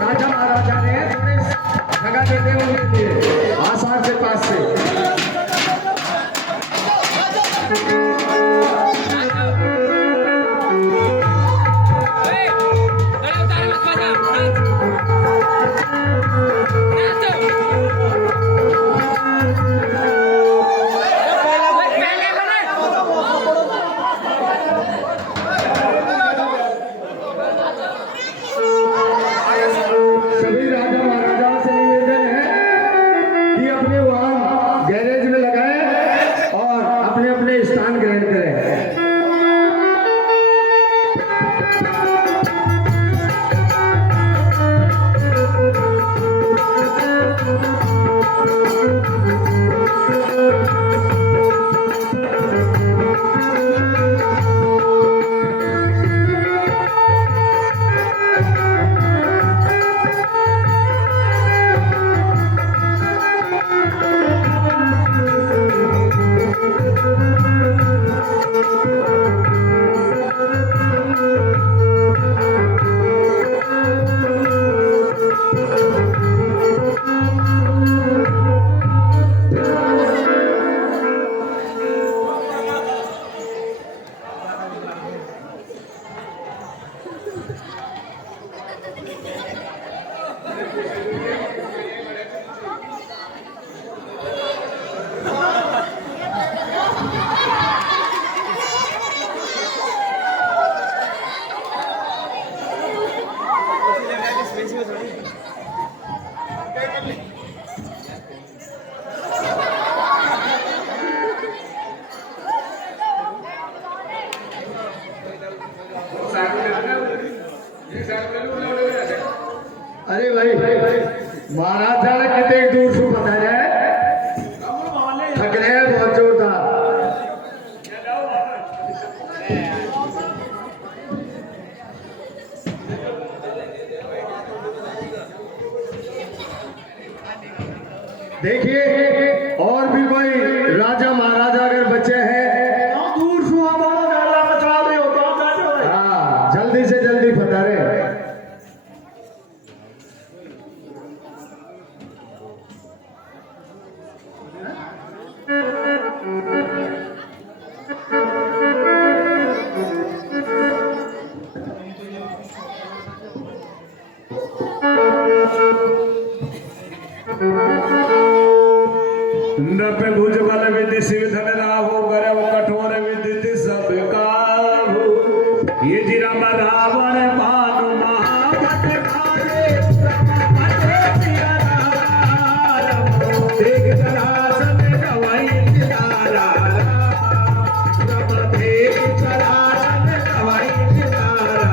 राजा महाराजा ने थोड़े जगह देते हैं उनके लिए आसार के पास से। अरे भाई महाराज जाने कितने दूर से बता रहे थक रहे हैं बहुत जोरदार। देखिए और भी कोई राजा महाराजा अगर बच्चे हैं दूर से बचा रहे हो तो हाँ जल्दी से जल्दी पधारे। नपे भुज बल विधि शिव धन राहु गरव कठोर विधि सब काहू ये जी राम रावण भानु महामत भारे देख जलासन गवाई तारा देख जलासन गवाई तारा।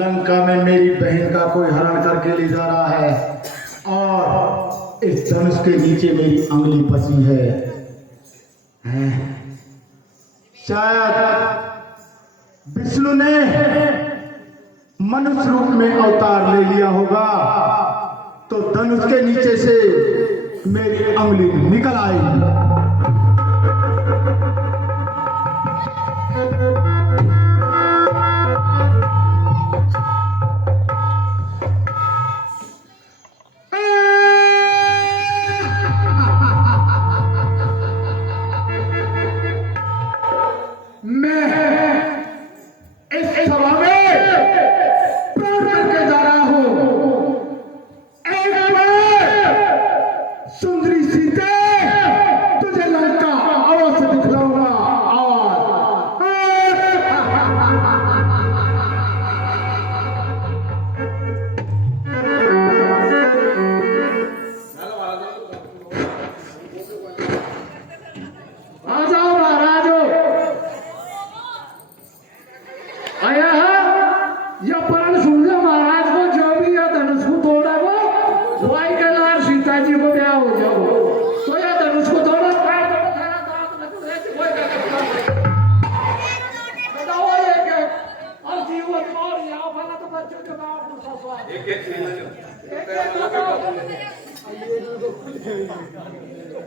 लंका में मेरी बहन का कोई हरण करके ले जा रहा है और इस धनुष के नीचे मेरी अंगुली फंसी है। शायद विष्णु ने मनुष्य रूप में अवतार ले लिया होगा, तो धनुष के नीचे से मेरी अंगुली निकल आई।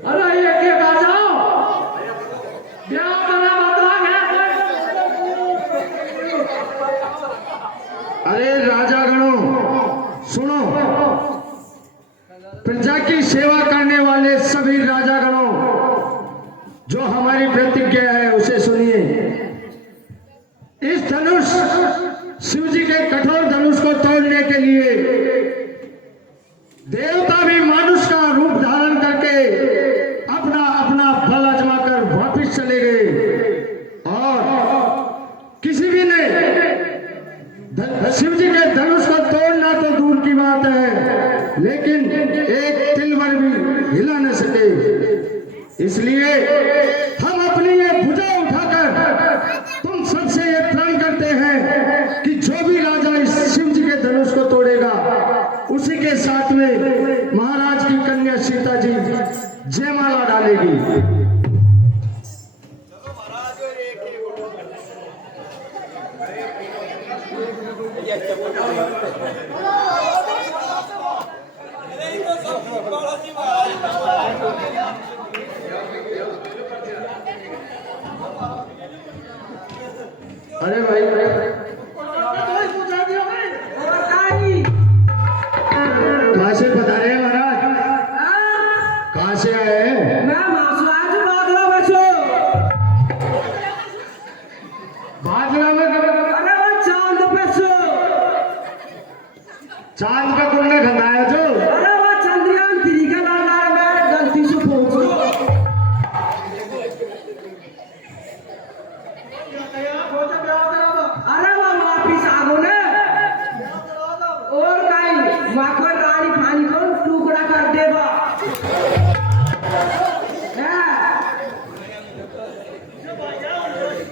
अरे ये आ जाओ, ब्याह करा अरे राजा गणों सुनो, प्रजा की सेवा करने वाले सभी राजा गणों, जो हमारी प्रतिज्ञा है उसे सुनिए। इस धनुष शिव जी के कठोर धनुष को तोड़ने के लिए देवता भी मानुष का रूप धारण करके अपना अपना बल आजमाकर वापिस चले गए और किसी भी ने शिव जी के धनुष को तोड़ना तो दूर की बात है, लेकिन एक तिल भर भी हिला न सके। इसलिए हम अपनी ये भुजा उठाकर तुम सबसे ये प्रण करते हैं कि जो भी राजा इस शिव जी के धनुष को तोड़ेगा उसी के साथ में महाराज की कन्या सीता जी जयमाला डालेगी। अरे भाई कहाँ से बता रहे हैं महाराज, कहाँ से आए? बादला में चांद का तुमने ढंगाया जो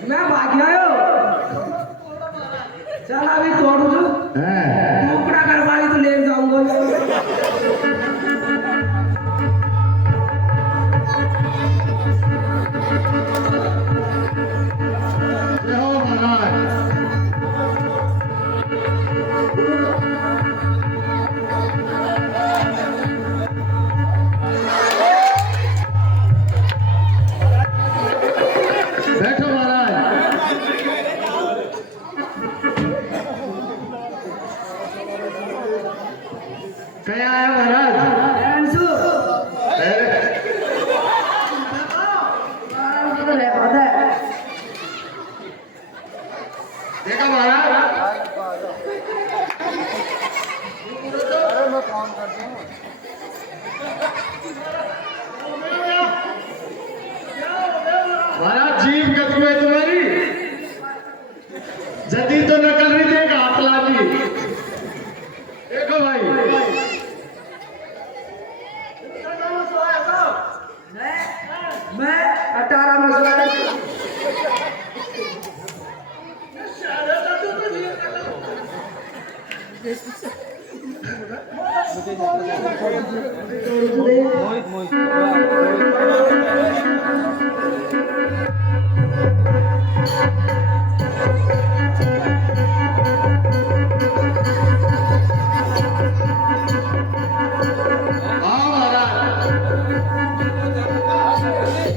मैं भाग गया चल अभी तोड़ दो टुकड़ा करवाई तो ले जाऊंगा। क्या है महाराज? देखा महाराज, मैं काम करता हूँ। महाराज जीव गति में तुम्हारी जदी तो न कर रही देगा हाथ लागी। देखो भाई मैं 18 मसला हाँ महाराज,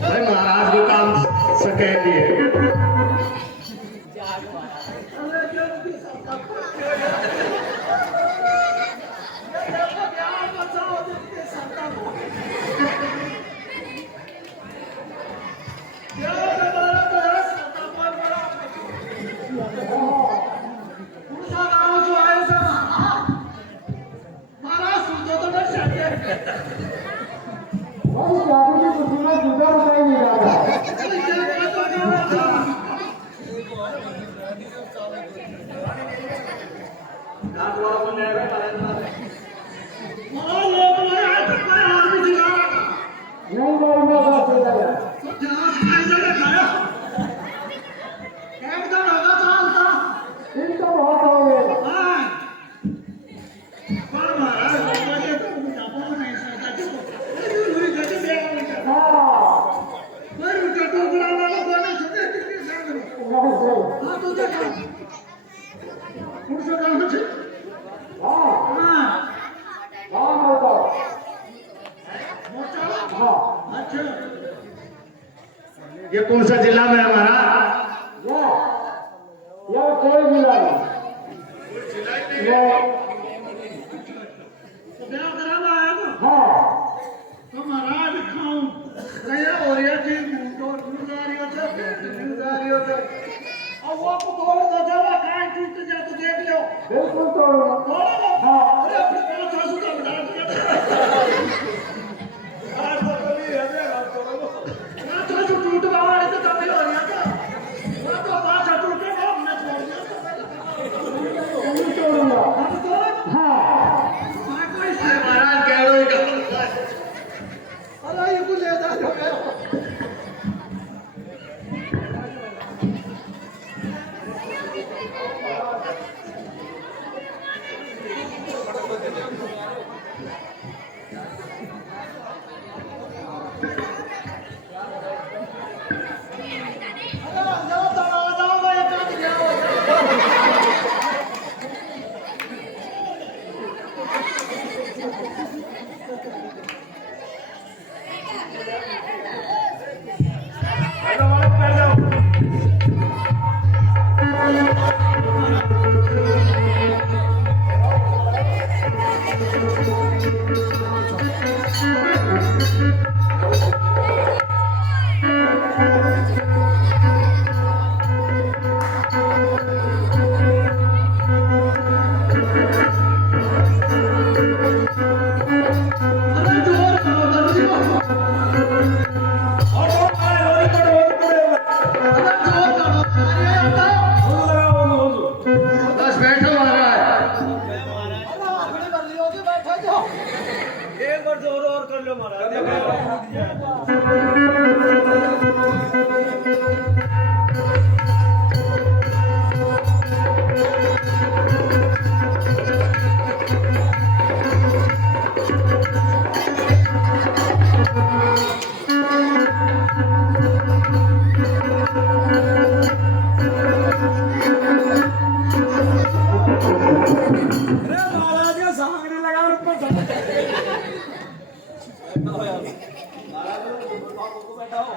भाई महाराज के काम से कह दिए। ये कौन सा जिला में है हमारा? यार कोई जिला नहीं। हाँ तो महाराज खाऊं रहे और ये चीज तो न्यूज़ारियों से अब वो को तोड़ दो जब कान टूट जाए तो देख लो। बिल्कुल तोड़ूंगा। तोड़ो हाँ अरे अपने पास सासू का बता दिया आज तो कभी है ना तोड़ो तो जो टूट वाले तो तभी हो रहा था वो तो बात टूट के हमने छोड़ दिया नहीं तोड़ूंगा। हम तो हाँ कोई से महाराज कह लो अरे ये कुछ लेता जो है बस बैठो महाराज। एक बार जोर और कर लो महाराज। अरे महाराज का सामने लगा ऊपर बैठा हो।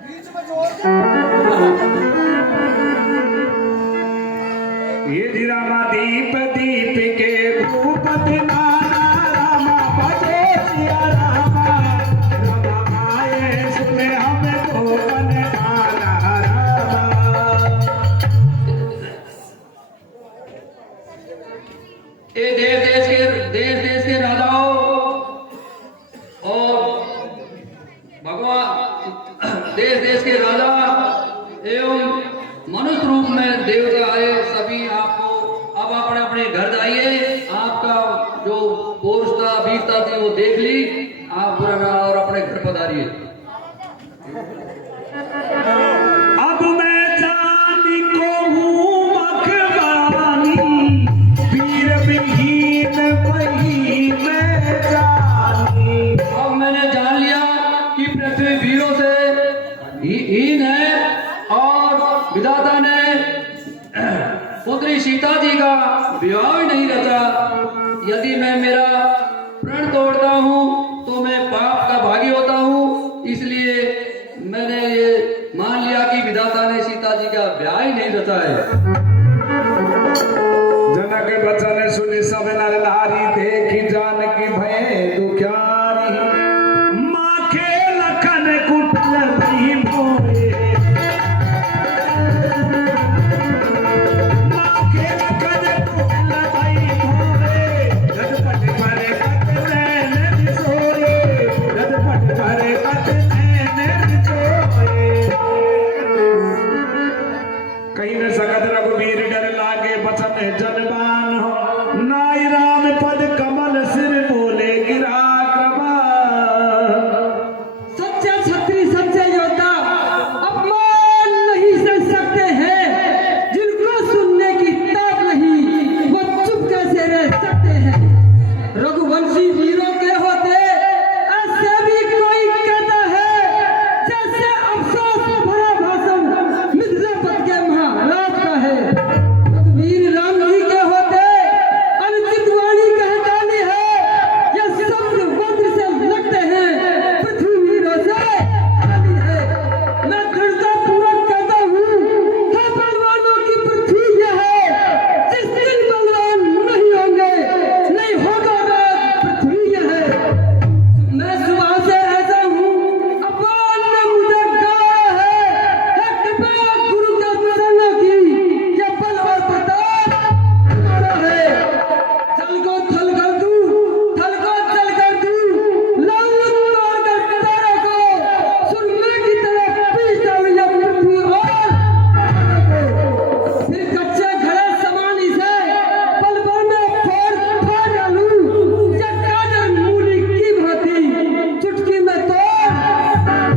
बीच में जोर ये जी रामा दीप दीप के भूपति नाना रामा भजे सिया रामा रामा आए सुने हमें भोपन नाना रामा। ये देश देश के राजाओं और भगवान देश के राजा एवं मनुष्य रूप में देवता आए सभी आपको अब अपने अपने घर जाइए। आपका जो पोषता बीतता थी वो देख ली आप और अपने घर पधारिए। अब मैं जानी को हूँ मखबा यदि मैं मेरा प्रण तोड़ता हूँ तो मैं पाप का भागी होता हूँ, इसलिए मैंने ये मान लिया कि विधाता ने सीता जी का ब्याह ही नहीं रचा है। जनक बचन सुनि सब नर नारी, देखी जानकी भय दुख्यारी। माखे लखन कुटिल भई मोए, माखे लखन कुटिल भई मोए। झटपट भरे कत नैन सोए, झटपट भरे कत नैन सोए। कहीं न सकत रघुवीर डर लागे, बचन जनबान हो। नाई राम पद कमल सिर बोले गिरा कृपा। सच्चा छत्री सच्चे योद्धा अपमान नहीं सह सकते हैं, जिनको सुनने की ताक नहीं वो चुप कैसे रह सकते हैं। रघुवंशी वीरों के होते ऐसे भी कोई कहता है, जैसे अफसोस भरा भाषण मिथिलापत के महाराज का है। रघुवीर राम जी के होते अनुचित वाणी कह डाली है, यह शब्द वज्र से लगते हैं, पृथ्वी वीरों से खाली है। मैं दृढ़ता पूर्वक कहता हूँ, हे बलवानों की पृथ्वी यह है, जिस दिन बलवान नहीं होंगे नहीं होगा राज पृथ्वी यह है। मैं सुबह से ऐसा हूँ, अपान ने मुझे गाया है, हे कृपया गुरु के चरणों की, यह बल और प्रताप तुम्हारा है। जल को थल कर दूं, थल को जल कर दूं, लाऊं तोड़ कर तारों को, सुरमे की तरह पीस जाऊं यह पृथ्वी और तारों को। फिर कच्चे घड़े समान इसे पल भर में फोड़ डालूं, यह काजर मूली की भांति चुटकी में तोड़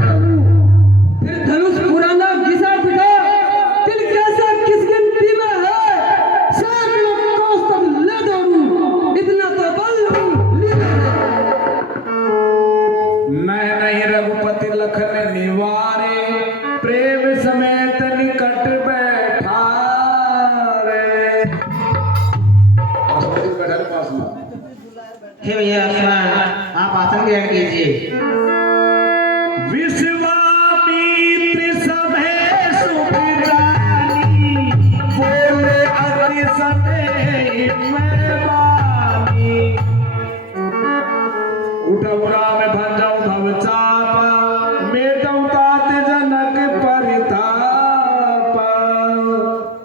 डालूं। फिर धनुष पुराना घिसा पिटा, दिल कैसा किस गिनती में है, सैकड़ों कोस तक ले दौड़ूं, इतना तो बल लीला है। मैं नहीं रघुपति लखन निवारे, प्रेम समेत निकट बैठा रे। पास में हे भैया आप आसन ग्रहण कीजिए। विश्वामित्र सभे सुख जानी, बोले अति सने मैं बानी। उठऊ राम भंजऊ भव चापा, मेटऊ तात जनक परितापा।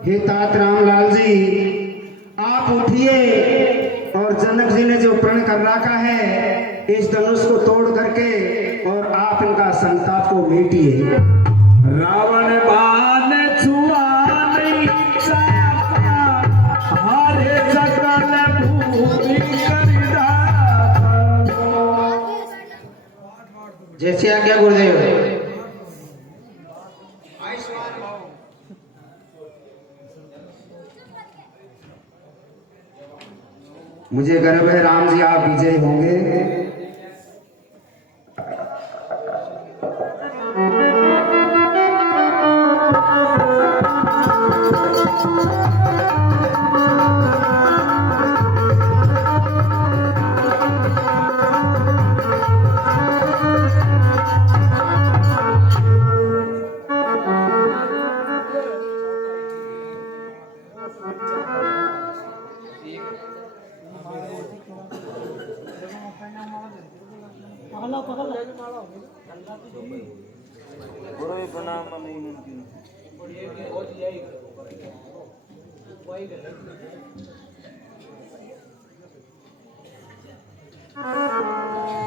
हे तात रामलाल जी, आप उठिए और जनक जी ने जो प्रण कर रखा है, इस धनुष को तोड़ करके और आप इनका संताप को मीटिए। रावण बाण छुआ नहीं चापा, हरे सकल भूमि कर दाता। जैसे आज्ञा गुरुदेव। मुझे गर्व है राम जी आप विजय होंगे।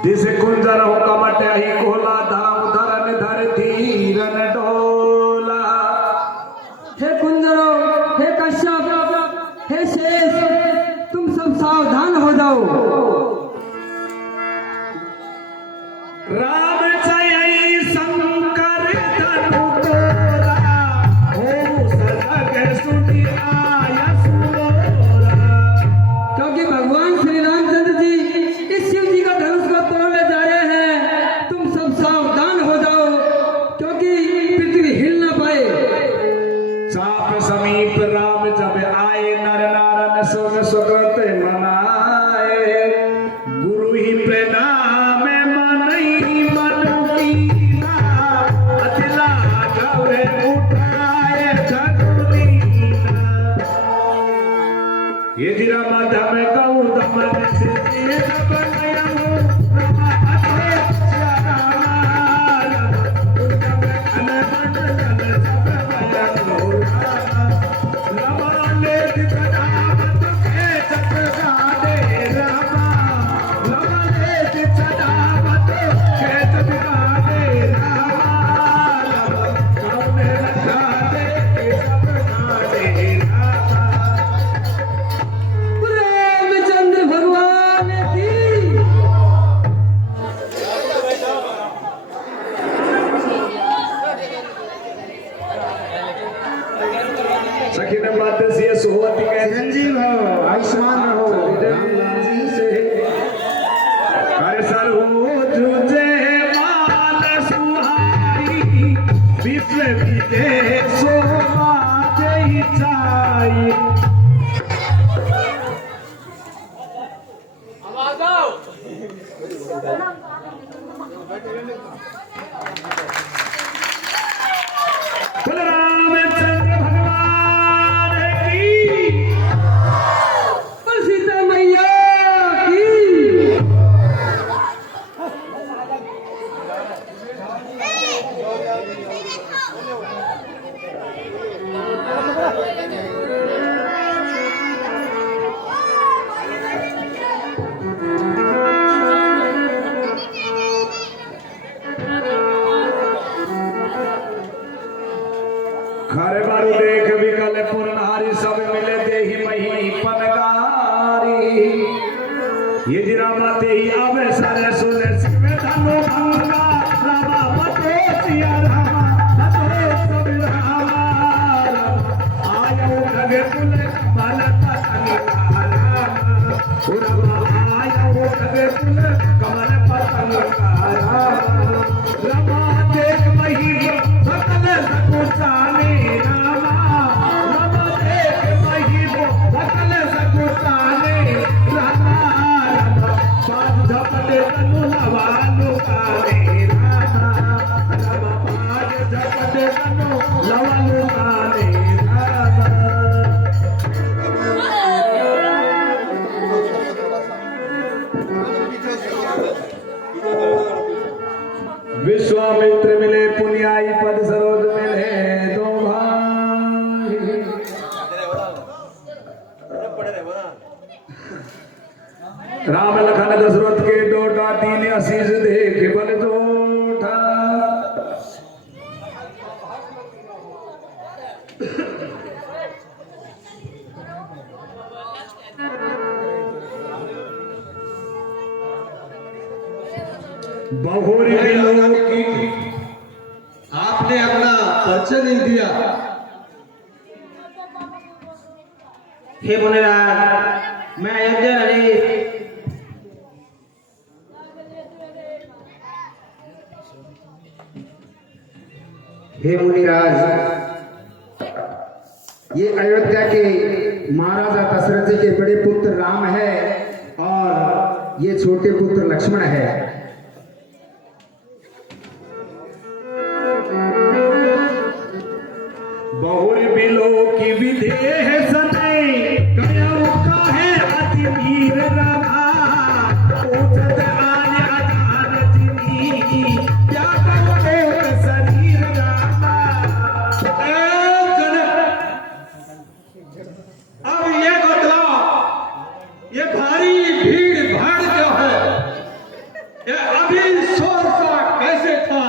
दिस कुंजर हो कमट ही कोला, धरम धरन धर धीरन डोला। हे कुंजरो, हे कश्यप, हे शेष, तुम सब सावधान हो जाओ। राम जय शंकर धनु तोरा, हो सजग सुनि आया सुरोरा। क्योंकि भगवान श्री रामचंद्र जी इस शिव जी का धनुष को तोड़ने जा रहे हैं, तुम सब सावधान हो जाओ, क्योंकि पृथ्वी हिल ना पाए। चाप समीप राम जब आए, नर नारन सुन सुकृत मनाए। बोले रामचंद्र भगवान की। और सीता मैया की। खरे बारू देख विकल पुरनारी सब मिले देही मही पनगारी। ये जी रामा देही आवे सारे सुने सिवे धनो भंगा रामा बते सिया रामा बते सब रामा आयो लगे तुले बालता तनी रामा आयो लगे तुले कमल पतंग रामा रामा देख मही सकल सकुचानी रामा रामा देख मही सकल सकुचानी रामा पाद झपटे तनु लवालु काने रामा रामा पाद झपटे तनु लवालु काने रामा। विश्वामित्र मिले पुण्याई पद सरोज मिले दो भाई। राम लखन दशरथ के डोटा दीन असीस देख बल जोठा। बहुरी बिलों की आपने अपना परिचय नहीं दिया। हे मुनिराज, मैं अयोध्या नरेश हे मुनिराज, ये अयोध्या के महाराजा दशरथ जी के बड़े पुत्र राम है और ये छोटे पुत्र लक्ष्मण है। बहुरी बिलों की विधेय सने कया का है अति वीर राधा उचत आन आधार जिनी क्या करोगे शरीर रामा। अब ये बदला, ये भारी भीड़ भाड़ जो है, ये अभी शोर सा कैसे था,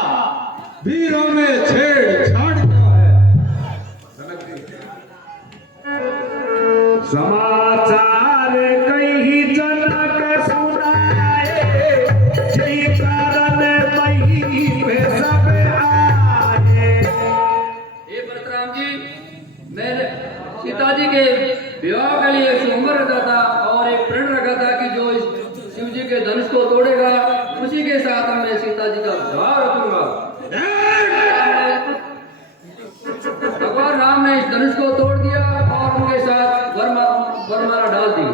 वीरों में छेड़छाड़ जो है। समाचार कहीं जनक सुनाए यही कारण वही पे सब आए। हे परशुराम जी, मैं सीता जी के विवाह के लिए स्वयंवर रखा था और एक प्रण रखा था कि जो इस शिव जी के धनुष को तोड़ेगा उसी के साथ मैं सीता जी का विवाह रखूंगा। भगवान राम ने इस धनुष को तोड़ दिया और उनके साथ वरमाला डाल दी।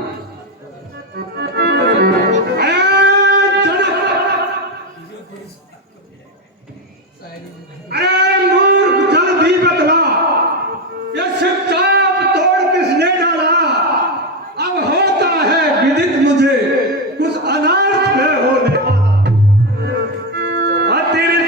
अरे मूर्ख, जल्दी बदला, ये शिवचाप तोड़ किसने डाला? अब होता है विदित मुझे कुछ अनर्थ है होने वाला। अतिरिक्त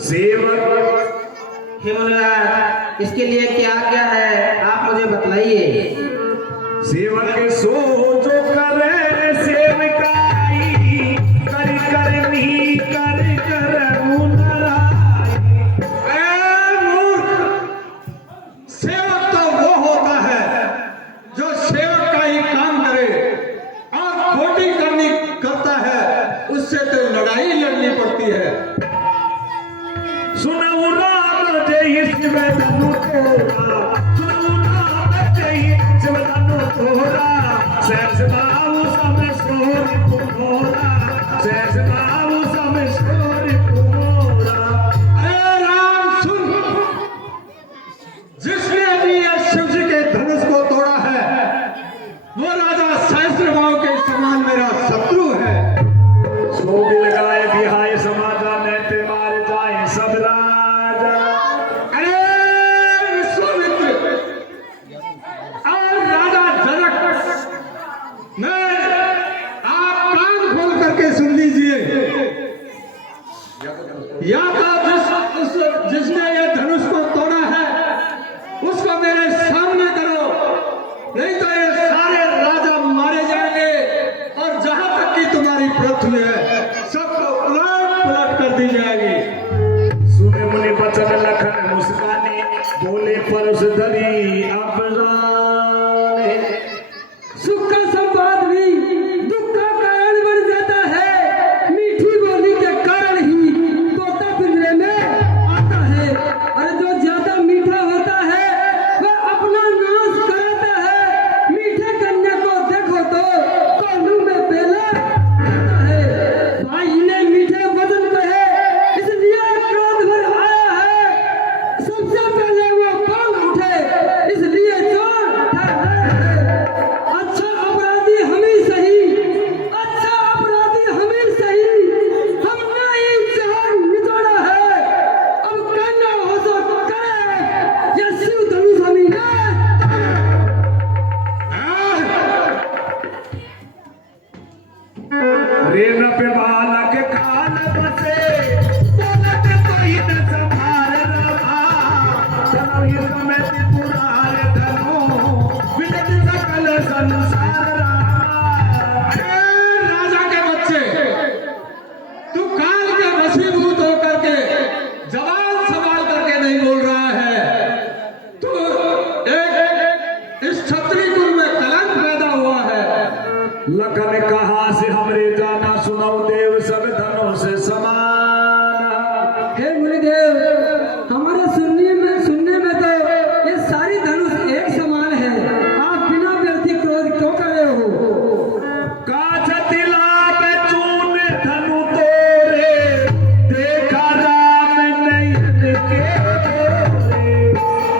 सेवक हे मुनिराज, इसके लिए क्या क्या है आप मुझे बतलाइए। सेवक सो जो करे सेवकाई, कर करनी कर कर मुनराई। सेवक तो वो होता है जो सेवक का ही काम करे और खोटी करता है, उससे तो लड़ाई लड़नी पड़ती है। सुनऊ राम जय शिव धनु तोरा, सुनऊ राम जय शिव धनु तोरा, सहस बाबू सब सोर कुमोरा, सहस बाबू सब सोर कुमोरा। अरे राम सुन, जिसने भी ये शिव जी के धनुष को तोड़ा है वो राजा सहस्त्रभाव के समान मेरा शत्रु है। सो भी लगाए बिहाय समाजा में ते मार जाए सब राजा। अरे विश्वामित्र और राजा जनक, मैं आप कान खोल करके सुन लीजिए। या तो जिसने ये धनुष को तोड़ा है उसको मेरे सामने करो, नहीं तो ये सारे राजा मारे जाएंगे और जहां तक की तुम्हारी पृथ्वी है सबको उलट पुलट कर दी जाएगी। सुने मुनि बचन लखन मुस्काने, बोले परस धरी अपराने। सुख का संवाद भी दुख का कारण बन जाता है। मीठी बोली के कारण ही तोता पिंजरे में आता है। और जो ज्यादा मीठा होता है वह अपना नाश कराता है। मीठे कन्या को देखो तो कोल्हू में बेला आता है। भाई ने मीठे वचन कहे इसलिए क्रोध भर आया है। सबसे पहले वो बोल उठे इसलिए चोर ठहराया है। अच्छा अपराधी हम ही सही, अच्छा अपराधी हम ही सही। हमने ही जहान निचोड़ा है। अब करना हो तो करे, ये शिव धनुष हम ही ने रेन पे बालक कान बसे, बोलत कोई न संभार रहा। जनम ही समेत पुरार धनो, विदित सकल संसार रहा। राजा के बच्चे, तू काल के वशीभूत होकर के जवान संभाल करके नहीं बोल रहा है। तू एक इस क्षत्रिय कुल में कलंक पैदा हुआ है। लखन कहा से हमरे जाना, सुनऊ देव सब धनों से समान। हे मुनिदेव, हमारे सुनने में तो ये सारी धनुष एक समान है। आप बिना व्यर्थी क्रोध क्यों कर रहे हो? काछ तिलाब चून धनु तोरे, देखा राम नयन के तोरे।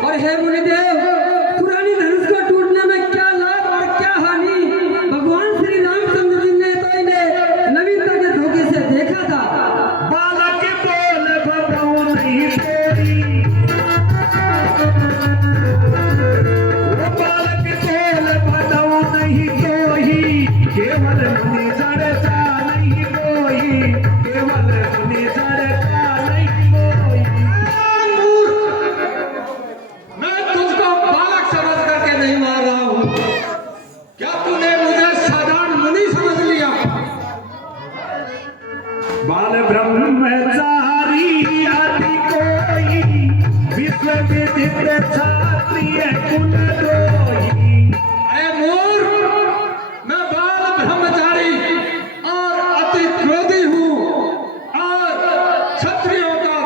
और हे मुनिदेव, पुरानी धनुष को टूटने में क्या लाभ और क्या हानि? भगवान श्री रामचंद्र जी ने तो इन्हें नवीनता के धोखे से देखा था। बालक बोल भबऊ नहीं तेरी, वो बालक बोल भबऊ नहीं कोई, केवल मुनि चर्चा नहीं कोई, केवल मुनि चर्चा नहीं कोई। मैं तुझको बालक समझ करके नहीं मार रहा हूं। क्या तूने मुझे साधारण मुनि समझ लिया? बाल ब्रह्मचारी आदि कोई, विश्व विदित क्षत्रिय कुल द्रोही। अरे मूर्ख, मैं बाल ब्रह्मचारी और अति क्रोधी हूँ और क्षत्रियों का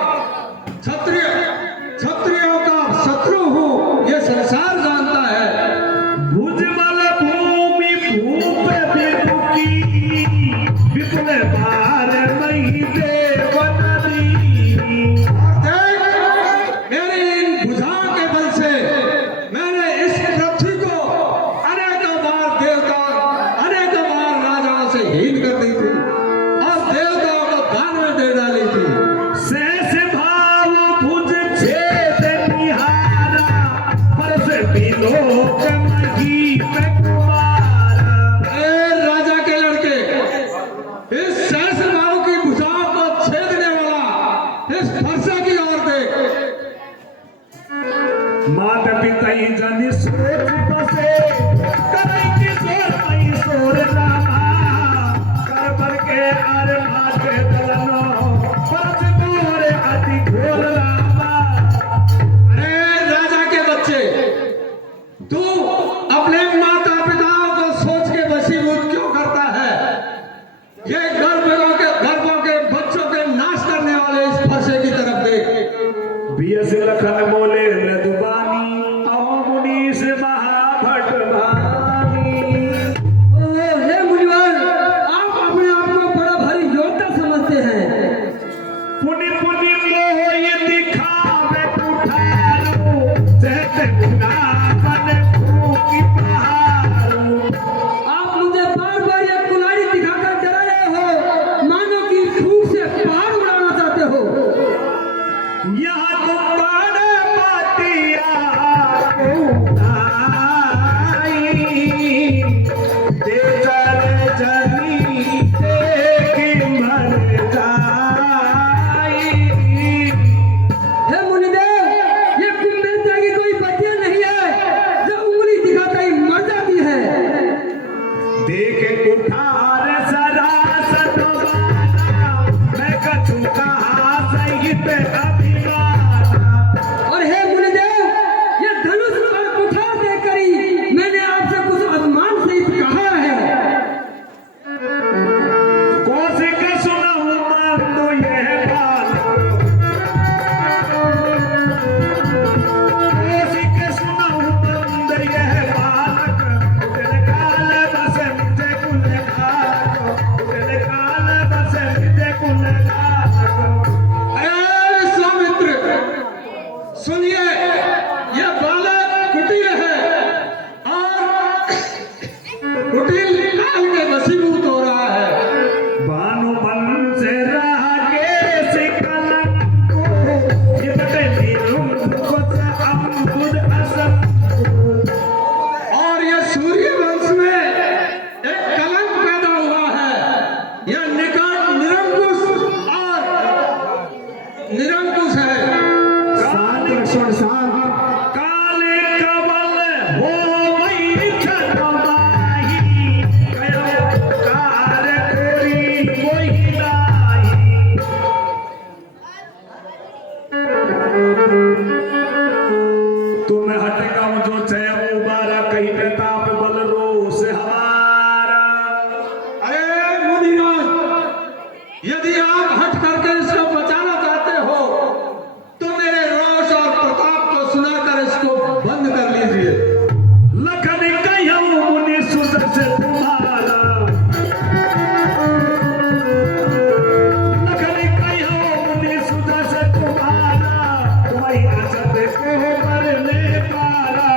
शत्रु हूँ, ये संसार जानता है। भुजबल भूमि भूप विमुखी, विपुल भार नहीं देव नदी। देख, मेरी इन भुजाओं के बल से मैंने इस पृथ्वी को अनेकों बार राजाओं से हीन कर दी थी और देवताओं को दान में दे डाली थी। सहस भाव भुज छेद निहारा, परस बिलोक मही में कुमारा। राजा के लड़के, करी जनी सोच बसे करी किशोर मई सोर रामा कर बर के आर भागे दलनो परस दूर अति घोर रामा। अरे राजा के बच्चे, तू अपने माता पिताओं को सोच के वशीभूत क्यों करता है? ये गर्भों के बच्चों के नाश करने वाले इस फरसे की तरफ देख। बीएस लखन बोले लदुबानी अहो मुनीस महाभट भानी। हे मुनिवर, आप अपने आप को बड़ा भारी योद्धा समझते हैं। पुनि पुनि मोह ये दिखावे कुठारू जैसे गुनाबन फूकी पहाड़ू। आप मुझे बार बार ये कुल्हाड़ी दिखाकर डरा रहे हो, मानो कि फूंक से पहाड़ उड़ाना चाहते हो। यहाँ तुम बड़े पातिया उठाई दे चले जनी देखी मर जाई। हे मुनिदेव, ये कुंभेरता की कोई बच्चियां नहीं है जो उंगली दिखाता ही मर जाती है। देख कुठार सरासत वाला मैं कछु कहा सहित अभिमाना। और हे मुनिदेव, ये धनुष और कुठार देकर ही मैंने आपसे कुछ अभिमान सहित कहा है। कौशिक सुनहु मंदु यह बात कौशिक सुनहु मंद यह बालक उतल काल बस मिटे कुल घाट उतल काल बस मिटे कुल घाट। अरे विश्वामित्र, सुनिए, यह बालक कुटिल है और कुटिल काल के वशीभूत हो रहा है। बानु मन से रहा के सिकलन को हिबते नीलुम कुछ अम्बुद असम। और यह सूर्य वंश में एक कलंक पैदा हुआ है। यह निरंकुश है। शांत लक्ष्मण शांत। काले कवल हो मई छतमाही कयो कार कोरी कोई नाही। तुम हटेगा जो छे मुबारा कही प्रताप बल रोष हमारा। अरे मुनिराज, यदि आप हट करके इसको बचाना चाहते हो तो मेरे रोष और प्रताप को सुनाकर इसको बंद कर लीजिए। लखन कहो मुनि सुदर्श तुम्हारा लखन कहो मुनि सुदर्श तुम्हारा तुम्हारी अचत को मरने पारा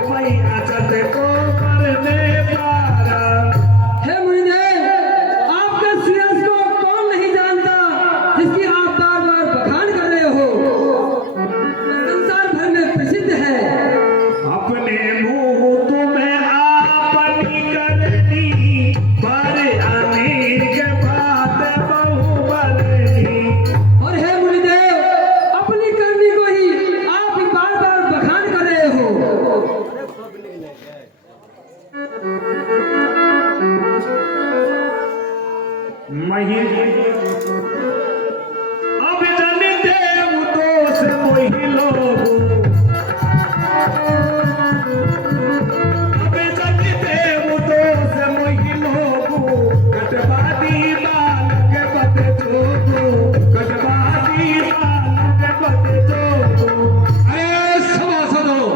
तुम्हारी अचत को मरने पारा। हे मुनिदेव, आपके सिरस को कौन नहीं जानता जिसकी आप बार बार बखान कर रहे हो। संसार भर में प्रसिद्ध है। अपने मुंह तुम्हें आपनी करनी बारे अनेक बात बहु बरनी। और हे मुनिदेव, अपनी करनी को ही आप ही बार बार बखान कर रहे हो। मही अब जन देव दोष मोहि लोगो अब जन देव दोष मोहि लोगो कटवादी बालक बद जोगो कटवादी बालक बद जोगो। अरे सभासदों,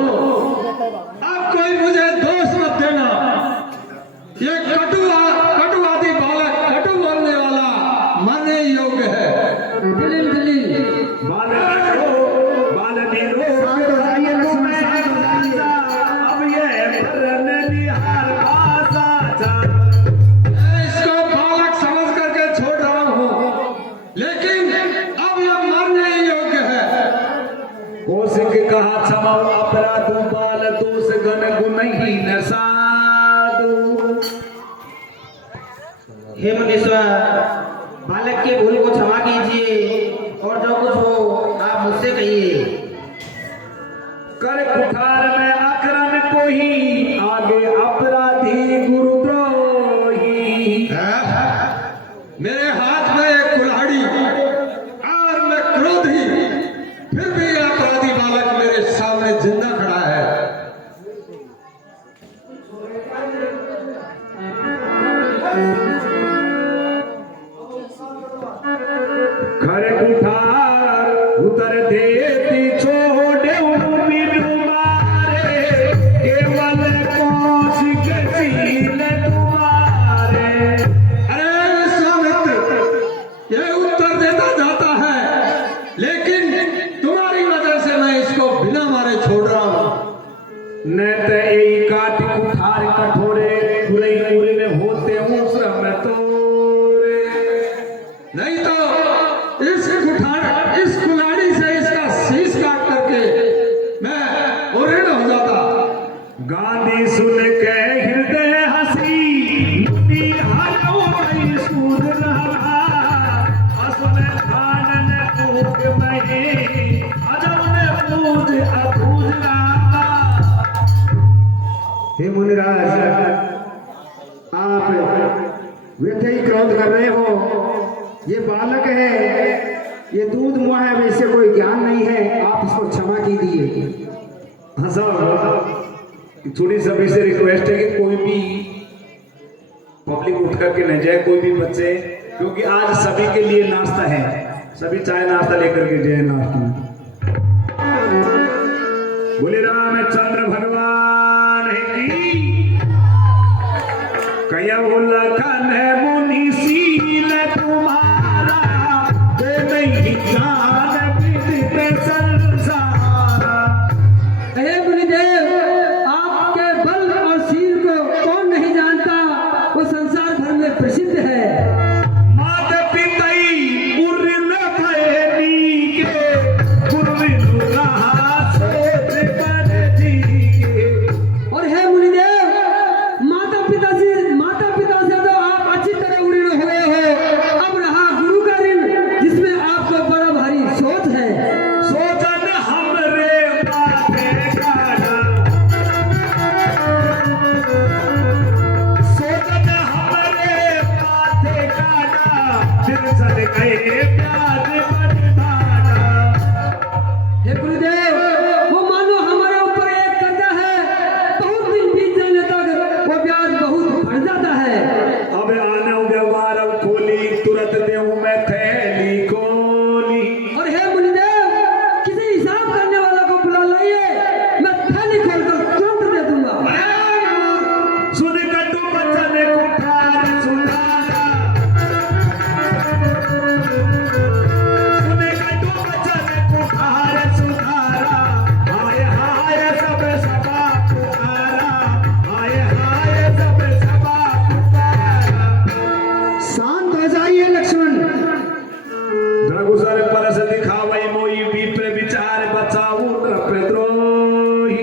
अब कोई मुझे दोष मत देना। ये कटुवादी बालक कटु बोलने वाला मरने योग्य है। जलील जलील, बाल नीरो अब ये भरन निहार आशा जा। मैं इसको बालक समझ करके छोड़ रहा हूँ, लेकिन अब यह मरने योग्य है। कौशिक कहा क्षमा अपराध बाल दोष गण गुणहीन साधु। हे मुनीश्वर, बालक के भूल को क्षमा कीजिए और जो कुछ हो आप मुझसे कहिए। कर कुठार में आकर कोई आगे अपराधी गुरुद्रोही। मेरे हाथ में एक कुल्हाड़ी और मैं क्रोधी, फिर भी यह अपराधी बालक मेरे सामने जिंदा खड़ा है। खरे कुठार उतर देती छोड़े बिनु मारे, केवल कौशिक सील तुम्हारे। अरे विश्वामित्र, यह उत्तर देता जाता है, लेकिन तुम्हारी वजह से मैं इसको बिना मारे छोड़ रहा हूं। न त यही काट कुठार कठोरे, खुरई उड़ने होते हूँ श्रम तोरे। नहीं तो इस कुल्हाड़ी से इसका शीश काट करके मैं उड़ेन हो जाता। गांधी सुन के हृदय हसी, लुटी हाथों में सूद लहरा। असुन खानन ऊक महे, अजब ने पूज अपूज रामा। हे मुनिराज, आप व्यथे ही क्रोध कर रहे हो। ये बालक है, ये दूध मुआ है, अब इससे कोई ज्ञान नहीं है, आप इसको क्षमा कीजिए। हाँ साहब, थोड़ी सभी से रिक्वेस्ट है कि कोई भी पब्लिक उठ करके न जाए, कोई भी बच्चे, क्योंकि आज सभी के लिए नाश्ता है, सभी चाय नाश्ता लेकर के जाए नाश्ते में। बोले रामचंद्र भगवान की। कया लखन मुनि सील तुम्हारा, दे नहीं जान विदित संसारा। हे गुरुदेव, आपके बल और शील को कौन नहीं जानता, वो संसार भर में प्रसिद्ध है। मात पितई उर्न भयनी के, गुरुविनु रहा सोच पर जी के। और हे गुरुदेव, माता पिता से तो आप अच्छी तरह उड़ीन हुए हो, अब रहा गुरु का ऋण, जिसमें आपको बड़ा भारी सोच है। सोचन हमरे माथे काढ़ा, सोचन हमरे माथे काढ़ा, दिल सद गए प्याज बन भाड़ा। हे गुरुदेव, वो मानो हमारे ऊपर एक कर्जा है, बहुत दिन बीत जाने तक वो ब्याज बहुत बढ़ जाता है। अब आने व्यवहार खोली, तुरंत देहूं मैं थैली खोली। और हे गुरुदेव, किसी हिसाब करने वाला को बुला लाइए, मैं थाली खोलकर तुरंत दे दूंगा। सुन कटु बचन कुठार सुधारा, सुन कटु बचन कुठार सुधारा। हाय हाय सब सभा पुकारा, हाय हाय सब सभा पुकारा। शांत हो जाइए लक्ष्मण। रघुसर परस दिखावै मोई, विप्र विचार बचाऊ नृपद्रोही।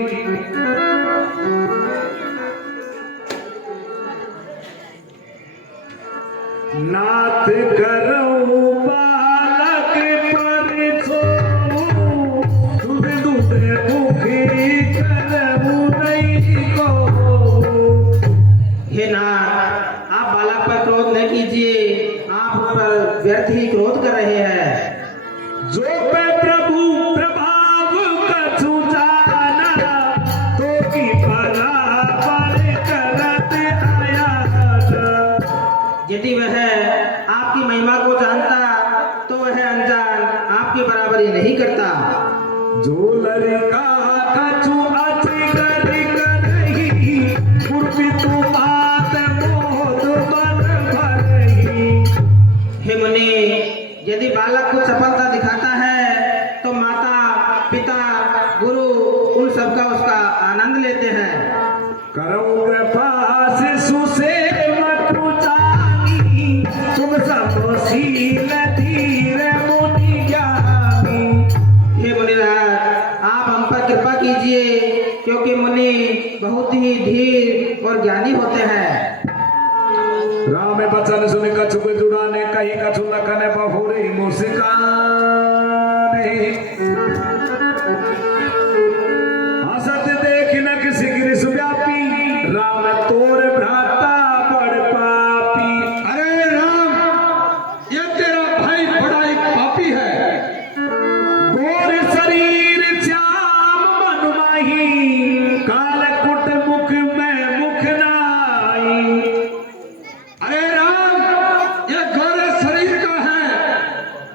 नाथ करो बालक पर छोड़ू, दूध दूध भूखी करऊ नहीं को। हे नाथ, आप बालक पर क्रोध नहीं कीजिए, आप उस पर व्यर्थ ही क्रोध कर रहे हैं। जो पे प्रभु प्रभाव कछु जाना, तो की बराबर करत आया। यदि वह आपकी महिमा को जानता, तो वह अनजान आपकी बराबरी नहीं करता। जो लड़का कछु अचिकर करही, कुर्बी तू बात मोद मन भरही। हे मुनि, यदि बालक कुछ सफलता दिखाता है, तो माता पिता गुरु उन सबका उसका आनंद लेते हैं। करो कृपा शिशु से मत जानी, तुम सब शील धीर मुनि ज्ञानी। हे मुनिराज, आप हम पर कृपा कीजिए, क्योंकि मुनि बहुत ही धीर और ज्ञानी होते हैं। राम बचन सुन कछु को जुड़ाने, कहीं कछु लखन बहुरी मुस्काने। हसत देख न किसी गिरि तोर भ्राता बड़ पापी। अरे राम, ये तेरा भाई बड़ा ही पापी है। गोर शरीर श्याम मन माही, कालकुट मुख में मुख नाई। अरे राम, ये गोरे शरीर का है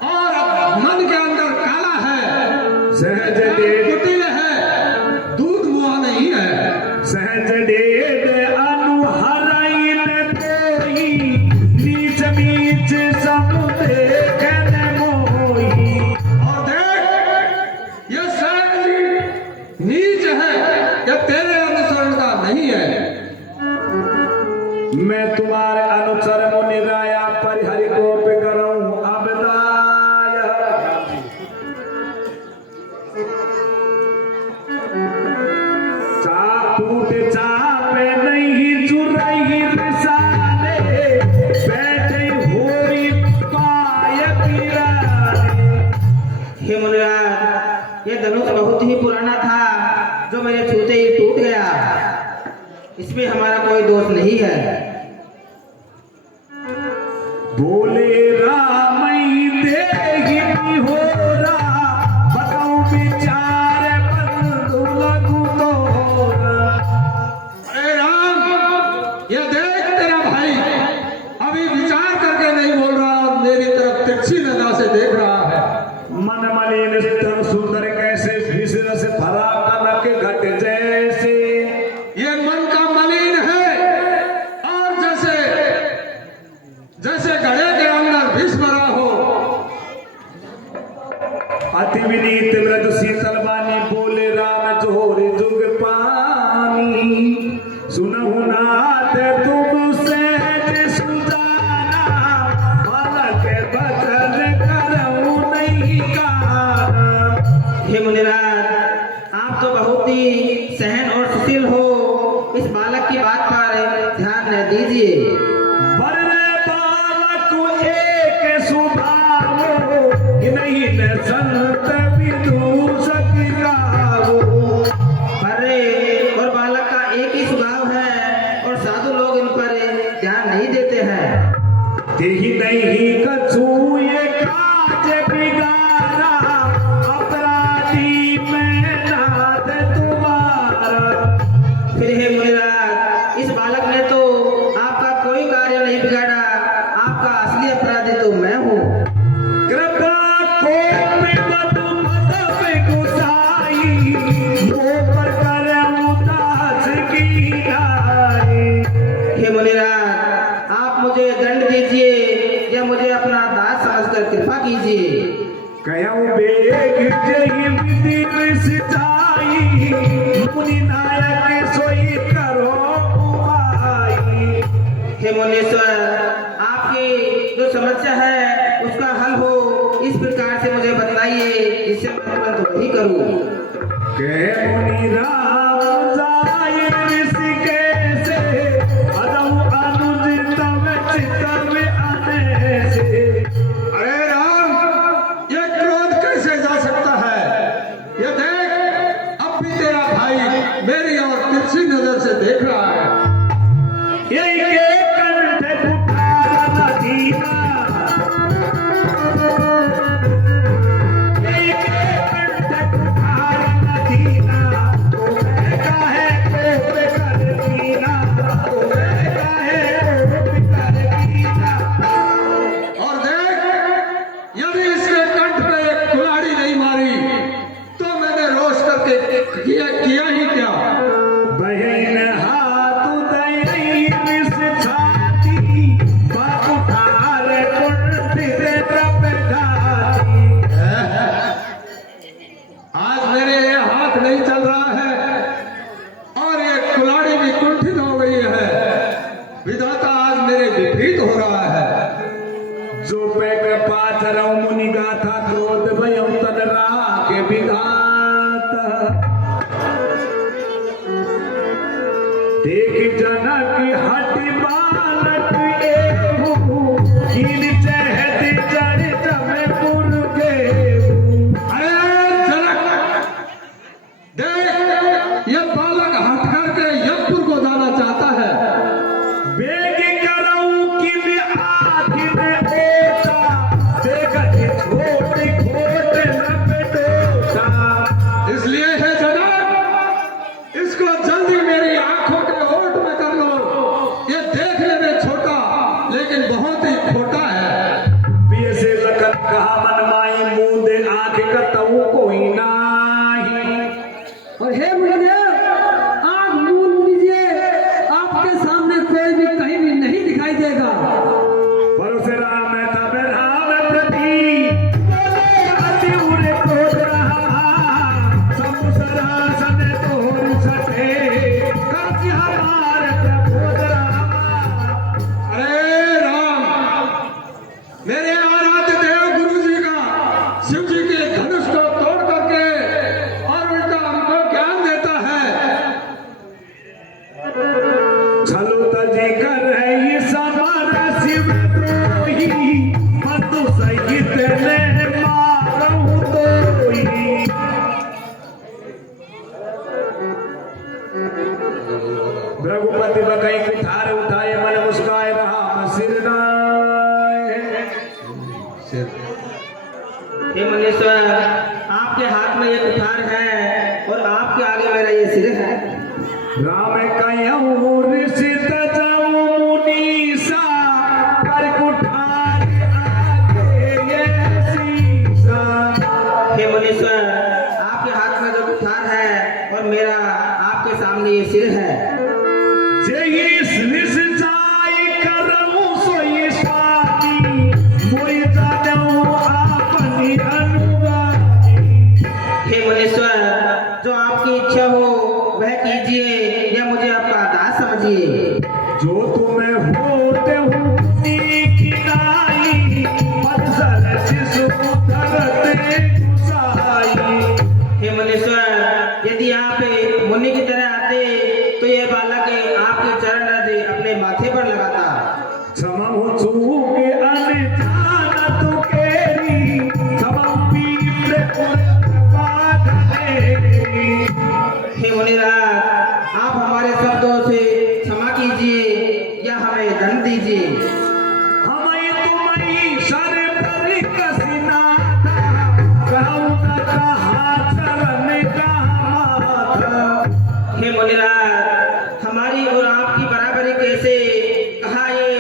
और मन के अंदर काला है। सहज दे कुटिल है, दूध मुआ नहीं है। सहज डेद अनुहराइन तोई, नीच नीच सब देखन मोही। और देख, ये सहज नीच है, ये तेरे अनुसरण का नहीं है। मैं तुम्हारे अनुचर मुनि राया परिहरि गोप करऊं अबदाय। चापूट चापे नहीं चुरई बिसाने, बैठे होरी पाय पिराने। हे मुनिराज, ये धनुष बहुत ही पुराना था, जो मेरे छूते ही टूट गया। इसमें हमारा कोई दोष नहीं है। बोले रामई देहि होरा, बताऊं विचार बंधु लघु तोरा। अरे राम, ये देख तेरा भाई अभी विचार करके नहीं बोल रहा और मेरी तरफ तिरछी नजर से देख रहा है। मन मलिन स्तन सुंदर कैसे, विषय से भरा कनक घट जैसे। ये मन का मलिन है और जैसे जैसे घड़े के अंदर विष भरा हो। अति विनीत व्रज शीतल बानी, बोले राम जोर जुग पानी। सुनहु नाथ तुम सहज सुजाना, बालक बचन करऊं नहीं काना। हे मुनिराज, आप तो बहुत ही सहन और सुशील हो। इस बालक की बात पर ध्यान न दीजिए। वरने बालक एक सुभावो, नहीं न संत विदूषक गावो। अरे, और बालक का एक ही स्वभाव है और साधु लोग इन पर ध्यान नहीं देते हैं। तेहि नहीं कछु ये काज बिगाड़ा, अपराधी में नाथ तुम्हारा। फिर हे मुनिराज, इस बालक ने तो आपका कोई कार्य नहीं बिगाड़ा। आपका असली अपराधी तो मैं हूँ। कृपा कोप मधु मद गुसाई, मोह पर करऊं दास की नाई। हे मुनिराज, आप मुझे दंड दीजिए या मुझे अपना दास समझकर कृपा कीजिए। कयऊ बेग जहि विधि निष्ठाई, मुनि नायक सोई करो उपाई। हे मुनीश्वर, आपकी जो समस्या है उसका हल हो इस प्रकार से मुझे बताइए, जिससे मैं तुरंत वही करूँ। के मुनि राम जाय ऋषिकेश, अदऊ अनुज तव चितव अनेसे। अरे राम, ये क्रोध कैसे जा सकता है? ये देख, अब भी तेरा भाई मेरी और तिरछी नजर से देख रहा है। यही के कंठ पुकार नदीना, यही के कंठ पुकार नदीना। तो काहे कोप कर दीना, तो काहे कोप कर दीना। और देख, यदि इसके कंठ पे एक कुल्हाड़ी नहीं मारी तो मैंने रोष करके किया ही क्या। बहन हाथ दई विष छाती, बाप ठार कुंठित द्रप ढाई। आज मेरे ये हाथ नहीं चल रहा है और ये कुल्हाड़ी भी कुंठित हो गई है। विधाता आज मेरे विपरीत हो रहा है। जो पैक पाथरऊ मुनि गाथा, क्रोध भयऊ तन राखे विधाता। देख जनक हटि बालक एहू, हीन चहत चरित में पुर गेहूं। अरे जनक, देख, ये बालक हट करके यमपुर को जाना चाहता है। हे मुनीश्वर, आपके हाथ में ये कुठार है और आपके आगे मेरा ये सिर है। राम कहूँ ऋषि तजऊ मुनीसा, कर कुठार आगे ये सीसा। हे मुनीश्वर, आपके हाथ में जो कुठार है और मेरा आपके सामने ये सिर है। जेहि निश्चय करऊँ सोई स्वामी, मोहि जानऊ आपनी अनुगामी। हे मुनीश्वर, जो आपकी इच्छा हो वह कीजिए या मुझे आपका दास समझिए। जो तुम्हें होते की नाई, पत्थर शिशु धरते गुसाई। हे मुनीश्वर, यदि आप मुनि की तरह आते तो ये बालक आपके चरण रज अपने माथे पर लगाता। क्षमहु चूक अनजान तु केरी, क्षमहु पीर बात मेरी। हे मुनिराज, आप हमारे शब्दों से क्षमा कीजिए या हमें दंड दीजिए। हमई तुमई सर पर कसिनाथा, कहूँ न कहा चरण का माथा। हे मुनिराज, हमारी और आपकी बराबरी कैसे, कहा ये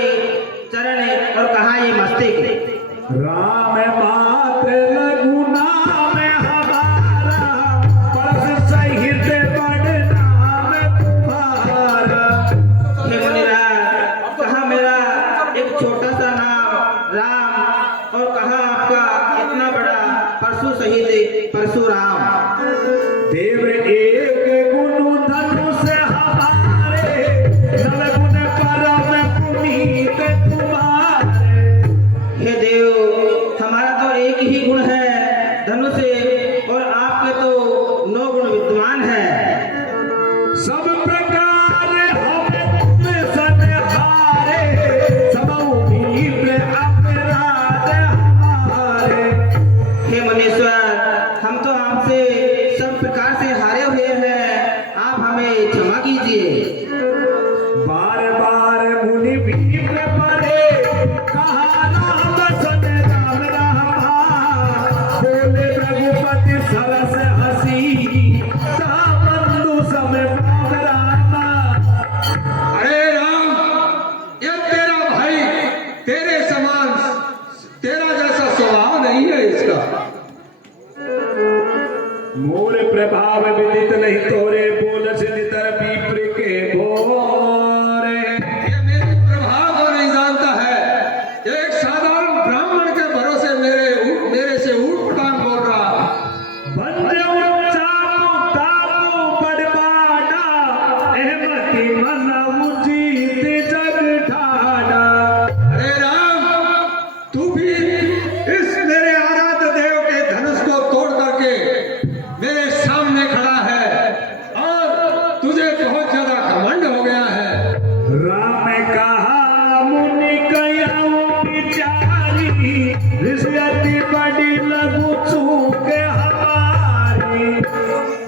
चरण और कहा ये मस्तक। राम मात लगुना में हमारा, परस सहित बड़ नाम तुम्हारा। हे मुनिराज, कहा मेरा एक छोटा सा नाम राम और कहा आपका इतना बड़ा परशु सहित परशुराम। देव एक गुण धनुष हमारे, नव गुण परम पुनीत तुम्हारे। हे देव, हमारा तो एक ही गुण है धनुष, और आपके तो 9 गुण विद्यमान है। सब प्रकार हम तुम सनहारे, सबहु भीम अपराध हमारे। हे मुनीश्वर, हम तो आपसे सब प्रकार से हारे हुए हैं, आप हमें क्षमा कीजिए। बार बार मुनि भीम परे, कहा राम सन राम रामा। बोले रघुपति सरस हसी, कहा बंधु समय राम रामा। अरे राम, ये तेरा भाई तेरे समान, तेरा जैसा स्वभाव नहीं है इसका। मोर प्रभाव विदित नहीं तोरे, बोल से नितर पीपर के भोरे। ये मेरे प्रभाव को नहीं जानता है। एक साधारण ब्राह्मण के भरोसे मेरे से ऊट पटांग बोल रहा। बंदे चापू तापू बड़बाड़ा, अहमति मन उजीत जग ठाड़ा। अरे राम, तू भी इस मेरे आराध्य देव के धनुष को तोड़ करके मेरे सामने खड़ा है और तुझे बहुत ज्यादा घमंड हो गया है। राम कहा मुनि कयाऊ बिचारी, ऋषि बड़ी लघु चूक हमारी।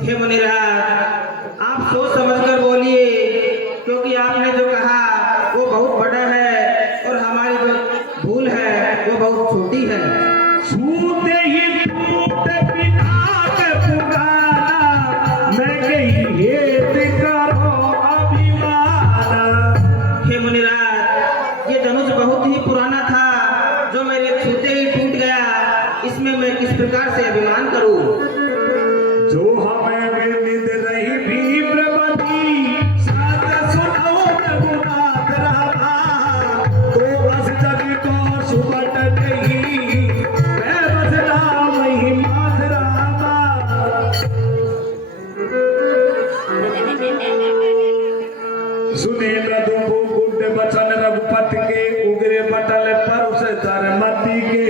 हे मुनिराज, आप सोच समझकर बोलिए, क्योंकि आपने जो कहा वो बहुत बड़ा है और हमारी जो भूल है वो बहुत छोटी है। छूते ही टूट पिनाक पुकारा, मैं गई हेत करो अभिमाना। हे मुनिराज, ये धनुष बहुत ही पुराना था, जो मेरे छूते ही टूट गया। इसमें मैं किस प्रकार से अभिमान करूं? जो हमें विनित रही भी प्रबंधी, साथ सुनाओ रघुनाथ रामा। तो बस जग को सुबट नहीं, मैं बस नाम ही माथ रामा। सुने रघु गुड बचन रघुपति के, उगरे पटल पर उसे धर्मति के।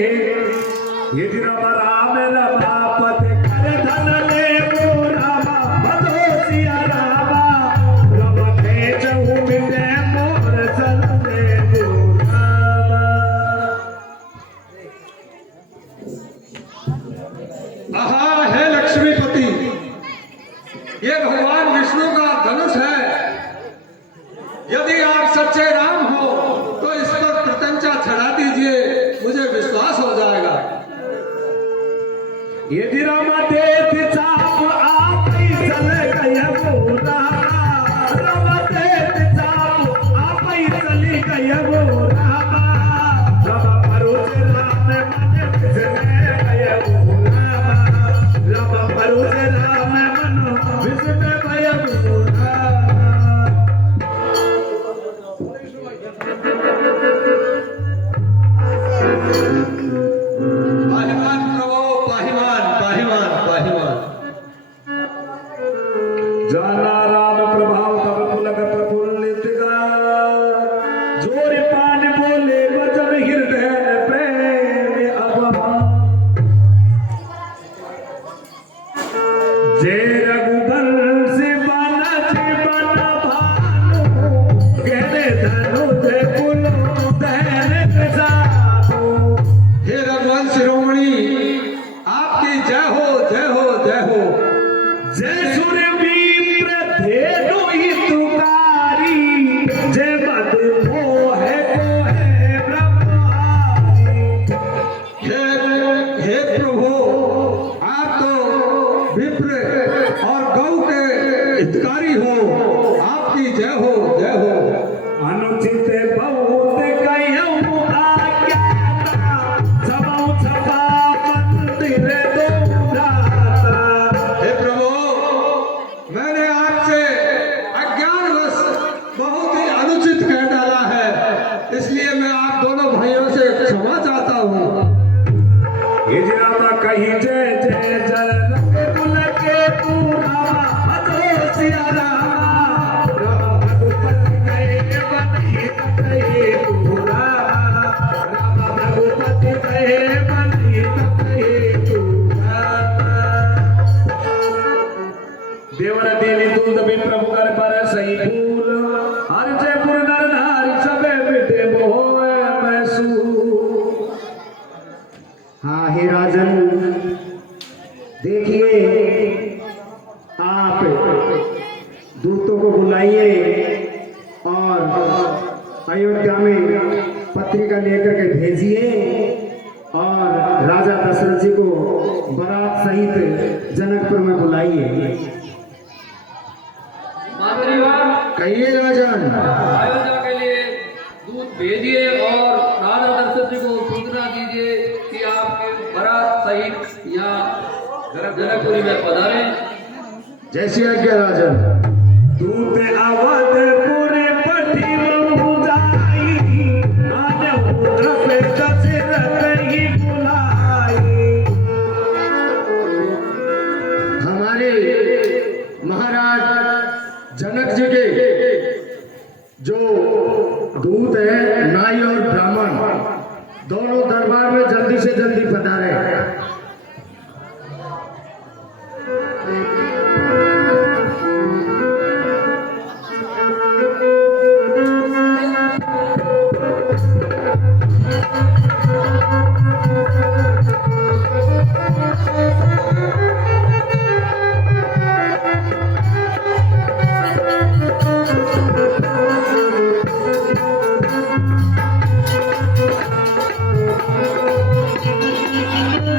ये रम राम रमापति कर धन ले वो रामा, भजो सिया रामा। रम भेजहु मिटे मोर सन ले वो रामा। आहा, हे लक्ष्मीपति, ये भगवान विष्णु का धनुष है। यदि आप सच्चे राम हो तो इस पर प्रत्यंचा चढ़ा दीजिए, मुझे विश्वास हो जाएगा। यदि रामा देत चाप आप ही चल गए वो रामा रामा देत चाप आप ही चली गए वो रामा रामा परोज राम मन विसने गए वो रामा रामा परोज राम मन विसने गए वो रामा। पाहिवान प्रभो पाहिवान पाहिवान पाहिवान। जाना राम प्रभाव तब पुलक प्रफुल्लित गा जोर पान बोले वचन हृदय प्रेम अभवा जय रघुवंश बन जीवन भानु गहरे धनुष कुल दैन साधु। हे रघुवंश शिरोमणि आपकी जय हो जय हो जय हो। जय सूर्य विप्र धेनु हितकारी जय मद मोह को है ब्रह्मारी। हे प्रभु आप तो विप्र और गौ के हितकारी हो, आपकी जय हो जय हो। अनुचित बहुत कयऊ आज्ञाता सबौ छपा मंदिर दो भ्राता। हे प्रभु मैंने आपसे अज्ञानवश बहुत ही अनुचित कह डाला है, इसलिए मैं आप दोनों भाइयों से क्षमा चाहता हूँ। ये रामा कही जय जय जय कुल के तू रामा भजो सिया रामा रामा भगुपति गए बनी तकहे तू रामा रामा भगुपति गए बनी तकहे तू रामा। देवर देवी दूध बिन प्रभु कर पर सही फूल हर जयपुर नर नारी सबे बिटे मोह मैसू। हाँ हे राजन, देखिए आप दूतों को बुलाइए और अयोध्या में पत्रिका लेकर के भेजिए और राजा दशरथ जी को बारात सहित जनकपुर में बुलाइए। मातृवान कहिए राजन। अयोध्या के लिए दूध भेजिए और राजा दशरथ जी को सूचना दीजिए कि आपके बारात सहित यहाँ जनकपुरी में पधारे। जैसी आज्ञा राजन। दूत अवधपुर पठी जाई आने पे दशरथ ही बुलाई। हमारे महाराज जनक जी के जो दूत है नाई और ब्राह्मण दोनों दरबार में जल्दी से जल्दी पधारे।